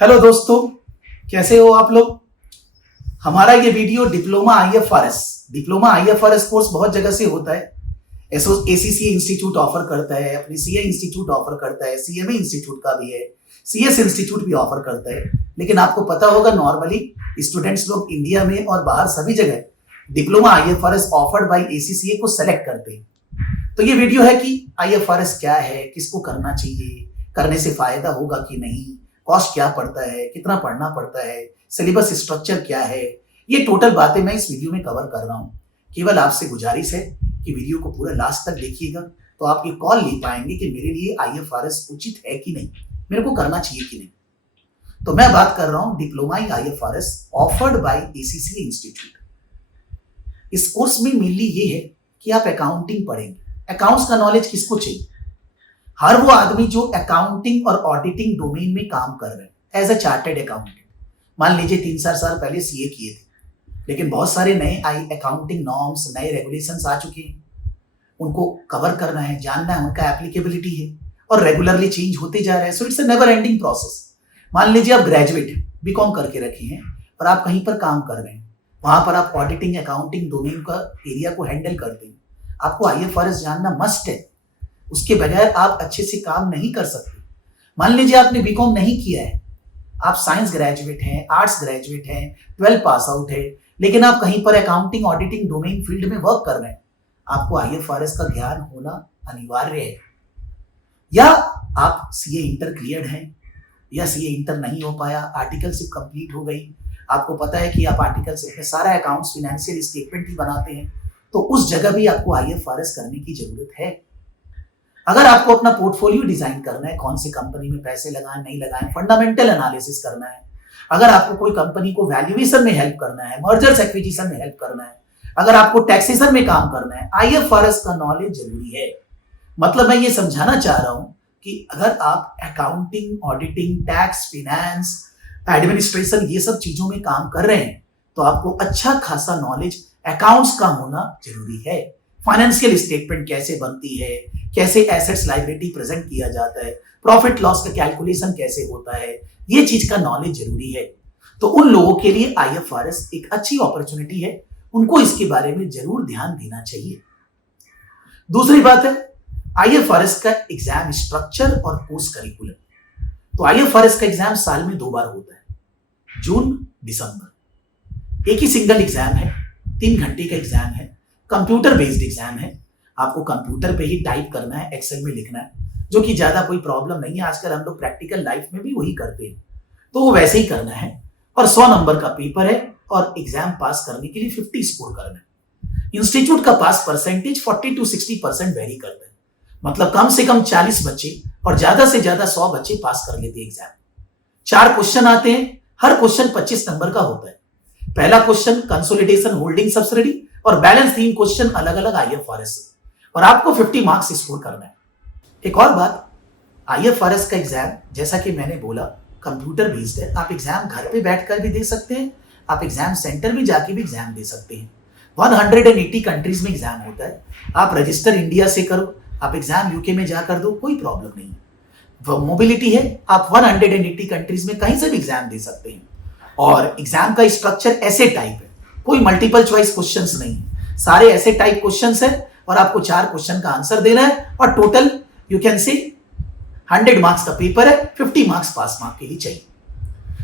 Hello दोस्तों, कैसे हो आप लोग। हमारा ये वीडियो डिप्लोमा आईएफआरएस कोर्स बहुत जगह से होता है। एसीसी इंस्टीट्यूट ऑफर करता है, अपनी सीए इंस्टीट्यूट ऑफर करता है, सीएमए इंस्टीट्यूट का भी है, सीएस इंस्टीट्यूट भी ऑफर करता है। लेकिन आपको पता होगा नॉर्मली स्टूडेंट्स लोग इंडिया में और बाहर सभी जगह diploma IFRS offered by ACCA को सेलेक्ट करते हैं। तो ये वीडियो है कि आईएफआरएस क्या है, किसको करना चाहिए, करने से फायदा होगा कि नहीं, कॉस्ट क्या पड़ता है, कितना पढ़ना पड़ता है, सिलेबस स्ट्रक्चर क्या है, ये टोटल बातें मैं इस वीडियो में कवर कर रहा हूं। केवल आपसे गुजारिश है कि वीडियो को पूरा लास्ट तक देखिएगा, तो आप ये कॉल ले पाएंगे कि मेरे लिए आईएफआरएस उचित है कि नहीं, मेरे को करना चाहिए कि नहीं। तो मैं बात कर रहा हूं diploma in IFRS offered by ACC institute. इस कोर्स में मेनली ये है कि आप अकाउंटिंग पढ़ेंगे। अकाउंट्स का नॉलेज किसको चाहिए? हर वो आदमी जो अकाउंटिंग और ऑडिटिंग डोमेन में काम कर रहे हैं एज अ चार्टर्ड अकाउंटेंट। मान लीजिए 3-4 साल पहले सीए किए थे, लेकिन बहुत सारे नए अकाउंटिंग नॉर्म्स, नए रेगुलेशंस आ चुके हैं, उनको कवर करना है, जानना है, उनका एप्लीकेबिलिटी है और रेगुलरली चेंज होते जा रहे हैं। So it's a never ending process. मान लीजिए आप ग्रेजुएट हैं, बीकॉम करके रखे हैं और आप कहीं पर काम कर रहे हैं, वहां पर आप ऑडिटिंग अकाउंटिंग डोमेन का एरिया को हैंडल करते हैं, आपको आईएफआरएस जानना मस्ट है। उसके बगैर आप अच्छे से काम नहीं कर सकते। मान लीजिए आपने बीकॉम नहीं किया है, आप साइंस ग्रेजुएट हैं, आर्ट्स ग्रेजुएट हैं, 12 पास आउट है, लेकिन आप कहीं पर अकाउंटिंग ऑडिटिंग डोमेन फील्ड में वर्क कर रहे हैं, आपको आईएफआरएस का ज्ञान होना अनिवार्य है। या आप सीए इंटर क्लियर्ड हैं या सीए इंटर नहीं हो पाया, आर्टिकलशिप कंप्लीट हो गई, आपको पता है कि आप आर्टिकलशिप में सारा अकाउंट्स फिनेंशियल स्टेटमेंट ही बनाते हैं, तो उस जगह भी आपको आईएफआरएस करने की जरूरत है। अगर आपको अपना पोर्टफोलियो डिजाइन करना है, कौन सी कंपनी में पैसे लगाएं नहीं लगाएं, फंडामेंटल एनालिसिस करना है, अगर आपको कोई कंपनी को वैल्यूएशन में हेल्प करना है, मर्जर्स एक्विजिशन में हेल्प करना है, अगर आपको टैक्सेशन में काम करना है, आईएफआरएस का नॉलेज जरूरी है। मतलब मैं ये समझाना चाह रहा हूं कि अगर आप accounting, auditing, tax, finance, administration ये सब चीजों में काम कर रहे हैं, तो आपको अच्छा खासा नॉलेज अकाउंट्स का होना जरूरी है। फाइनेंशियल स्टेटमेंट कैसे बनती है, कैसे एसेट्स लायबिलिटी प्रेजेंट किया जाता है, प्रॉफिट लॉस का कैलकुलेशन कैसे होता है, ये चीज का नॉलेज जरूरी है। तो उन लोगों के लिए आईएफआरएस एक अच्छी अपॉर्चुनिटी है, उनको इसके बारे में जरूर ध्यान देना चाहिए। दूसरी बात है आईएफआरएस का एग्जाम स्ट्रक्चर और कोर्स करिकुलम। तो आईएफआरएस का एग्जाम साल में 2 बार होता है, जून, दिसंबर। एक ही सिंगल एग्जाम है, 3 घंटे का एग्जाम है, कंप्यूटर बेस्ड एग्जाम है। आपको कंप्यूटर पे ही टाइप करना है, एक्सेल में लिखना है, जो कि ज्यादा कोई प्रॉब्लम नहीं है। आजकल हम लोग प्रैक्टिकल लाइफ में भी वही करते हैं, तो वो वैसे ही करना है। और 100 नंबर का पेपर है और एग्जाम पास करने के लिए 50 स्कोर करना है। इंस्टीट्यूट का पास परसेंटेज 40 to 60% वेरी करता है, मतलब कम से कम 40 बच्चे और ज्यादा से ज्यादा 100 बच्चे पास कर लेते हैं एग्जाम। 4 क्वेश्चन आते हैं, हर क्वेश्चन 25 नंबर का होता है। पहला क्वेश्चन कंसोलिडेशन होल्डिंग सब्सिडी और बैलेंस 3 क्वेश्चन अलग अलग आईएफआरएस से, और आपको 50 मार्क्स स्कोर करना है। एक और बात, आईएफआरएस का एग्जाम जैसा कि मैंने बोला कंप्यूटर बेस्ड है। आप एग्जाम घर पे बैठकर भी दे सकते हैं, आप एग्जाम सेंटर में जाके भी एग्जाम दे सकते हैं। 180 कंट्रीज में एग्जाम होता है। आप रजिस्टर इंडिया से करो, आप एग्जाम यूके में जाकर दो, कोई प्रॉब्लम नहीं है। मोबिलिटी है, आप 180 कंट्रीज में कहीं से भी एग्जाम दे सकते हैं। और एग्जाम का स्ट्रक्चर ऐसे टाइप है, कोई मल्टीपल चॉइस क्वेश्चंस नहीं, सारे ऐसे टाइप क्वेश्चंस है और आपको 4 क्वेश्चन का आंसर देना है और total you can see 100 marks का पेपर है, 50 मार्क्स पास मार्क के लिए चाहिए।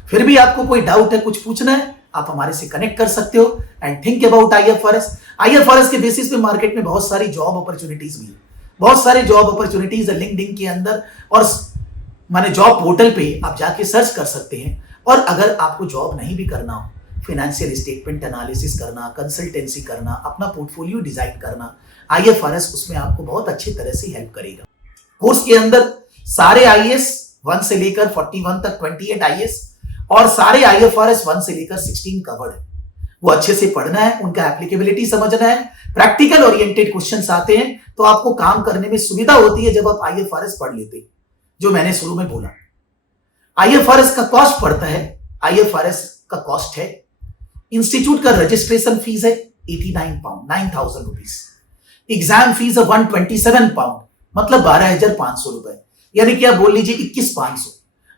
फिर भी आपको कोई डाउट है, कुछ पूछना है, आप हमारे से कनेक्ट कर सकते हो and think about IFRS. IFRS के बेसिस पे मार्केट में बहुत सारी जॉब अपॉर्चुनिटीज भी है, बहुत सारे जॉब अपॉर्चुनिटीज है लिंक्डइन के अंदर, और माने जॉब पोर्टल पे आप जाके सर्च कर सकते हैं। और अगर आपको जॉब नहीं भी करना हो, फाइनेंशियल स्टेटमेंट एनालिसिस करना, कंसल्टेंसी करना, अपना पोर्टफोलियो डिजाइन करना, आईएफआरएस उसमें आपको बहुत अच्छी तरह से हेल्प करेगा। कोर्स के अंदर सारे आईएएस 1 से लेकर 41 तक 28 आईएएस और सारे आईएफआरएस 1 से लेकर 16 कवर्ड है। वो अच्छे से पढ़ना है, उनका एप्लीकेबिलिटी समझना है, प्रैक्टिकल ओरिएंटेड क्वेश्चंस आते हैं, तो आपको काम करने में सुविधा होती है जब आप आईएफआरएस पढ़ लेते हैं, जो मैंने शुरू में बोला। आईएफआरएस का कॉस्ट पड़ता है, आईएफआरएस का कॉस्ट है, इंस्टीट्यूट का रजिस्ट्रेशन फीस है 89 पाउंड, 9,000 रुपीज। एग्जाम फीस है 127 पाउंड, मतलब 12,500 रुपए, यानी कि आप बोल लीजिए 21,500।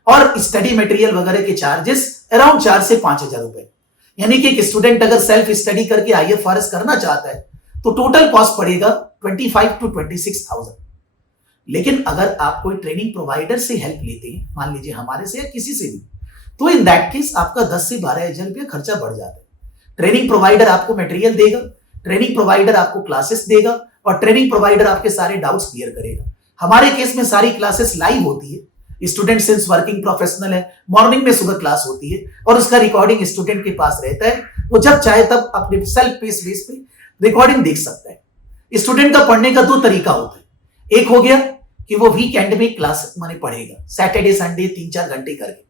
और स्टडी मटेरियल वगैरह के चार्जेस अराउंड 4 से 5,000 रुपए। यानी कि एक स्टूडेंट अगर सेल्फ स्टडी करके IFRS करना चाहता है तो टोटल कॉस्ट पड़ेगा 25 to 26,000। लेकिन अगर आप कोई ट्रेनिंग प्रोवाइडर से हेल्प लेते हैं, मान लीजिए हमारे से या किसी से भी, तो इन दैट केस आपका 10 से 12,000 रुपया खर्चा बढ़ जाता है। ट्रेनिंग प्रोवाइडर आपको मटेरियल देगा, ट्रेनिंग प्रोवाइडर आपको क्लासेस देगा और ट्रेनिंग प्रोवाइडर आपके सारे डाउट्स क्लियर करेगा। हमारे केस में सारी क्लासेस लाइव होती है। स्टूडेंट सिंस वर्किंग प्रोफेशनल है, मॉर्निंग में सुबह क्लास होती है और उसका रिकॉर्डिंग स्टूडेंट के पास रहता है। वो जब चाहे तब अपने सेल्फ पेस बेस पे रिकॉर्डिंग देख सकता है। स्टूडेंट का पढ़ने का 2 तरीका होता है। एक हो गया कि वो वीकेंड में क्लास माने पढ़ेगा, सैटरडे संडे 3-4 घंटे करके,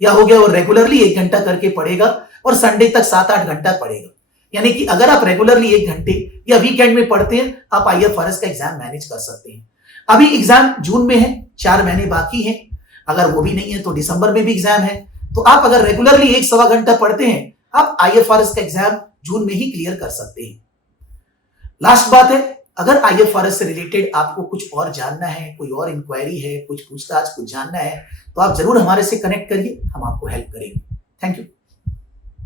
या हो गया वो रेगुलरली 1 घंटा करके पढ़ेगा और संडे तक 7-8 घंटा पढ़ेगा। यानी कि अगर आप रेगुलरली 1 घंटे या वीकेंड में पढ़ते हैं, आप IFRS का एग्जाम मैनेज कर सकते हैं। अभी एग्जाम जून में है, 4 महीने बाकी हैं। अगर वो भी नहीं है तो दिसंबर में भी एग्जाम है। तो आप अगर रेगुलरली 1-1.25 घंटा पढ़ते हैं, आप IFRS का एग्जाम जून में ही क्लियर कर सकते हैं। लास्ट बात है, अगर IFRS से रिलेटेड आपको कुछ और जानना है, कोई और इंक्वायरी है, कुछ पूछताछ, कुछ जानना है, तो आप जरूर हमारे से कनेक्ट करिए, हम आपको हेल्प करेंगे। Thank you.